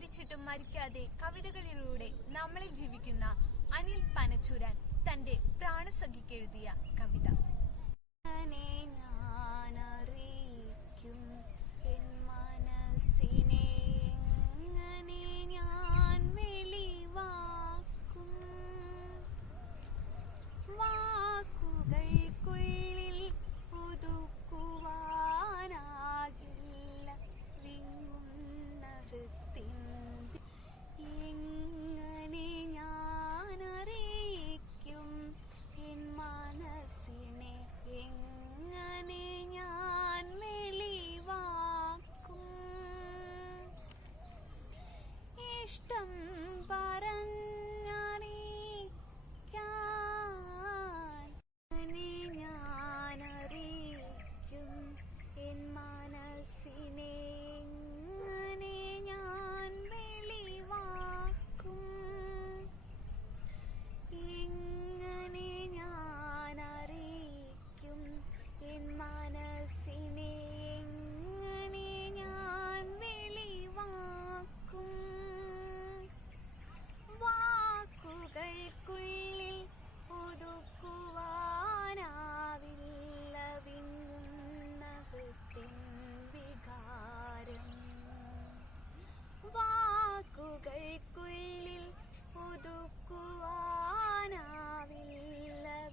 മരിച്ചിട്ടും മരിക്കാതെ കവിതകളിലൂടെ നമ്മളിൽ ജീവിക്കുന്ന അനിൽ പനച്ചൂരാൻ തന്റെ പ്രാണസഖിക്ക് എഴുതിയ കവിത. ഇഷ്ടം പറഞ്ഞറിയിക്കാൻ ഞാനറിയിക്കും എൻ മനസ്സിനെ എങ്ങനെ ഞാൻ വെളിവാക്കും. എങ്ങനെ ഞാനറിയിക്കും എൻ മനസ്സിനെ എങ്ങനെ ഞാൻ വെളിവാക്കും. വാക്കുകൾക്കുള്ളിൽ ഒതുക്കുവാനാവില്ല വിങ്ങുന്ന ഹൃത്തിൻ വികാരം. വാക്കുകൾക്കുള്ളിൽ ഒതുക്കുവാനാവില്ല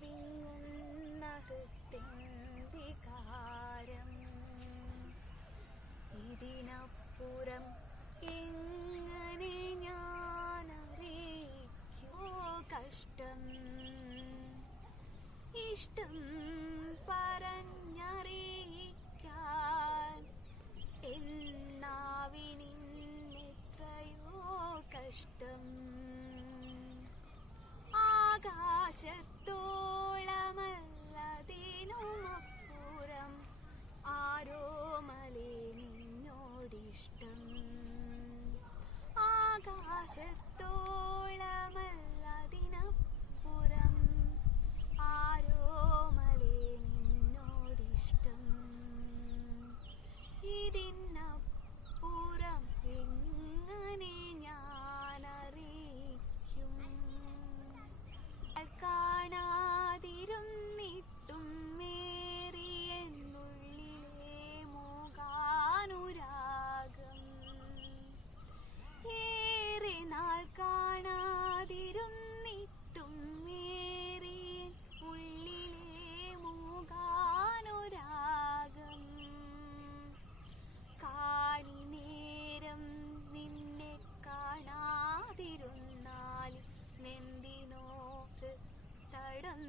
വിങ്ങുന്ന ഹൃത്തിൻ വികാരം. ഇതിനപ്പുറം എങ്ങനെ ഞാനറിയിക്കോ കഷ്ടം. ഇഷ്ടം പറഞ്ഞറിയിക്കാൻ എന്നാവിനെത്രയോ കഷ്ടം. ആകാശത്തോളമല്ലതിനുമപ്പുറം ആരോമലേ നിന്നോടിഷ്ടം. ആകാശത്തോളമല്ലതിനപ്പുറം ആരോമലേ നിന്നോടിഷ്ടം. ഇതിനപ്പുറം എങ്ങനെ ഞാനറിയിക്കും. കാണാതിരുന്നിട്ടും മേറിയെന്നുള്ളിലെ മൂകാനുരാഗം. ഏറെ നാൾ കാണാതിരുന്നിട്ടും മേറിയ ഉള്ളിലെ മൂകാനുരാഗം. കാണി നേരം നിന്നെ കാണാതിരുന്നാൽ നെന്തിനോട് തടം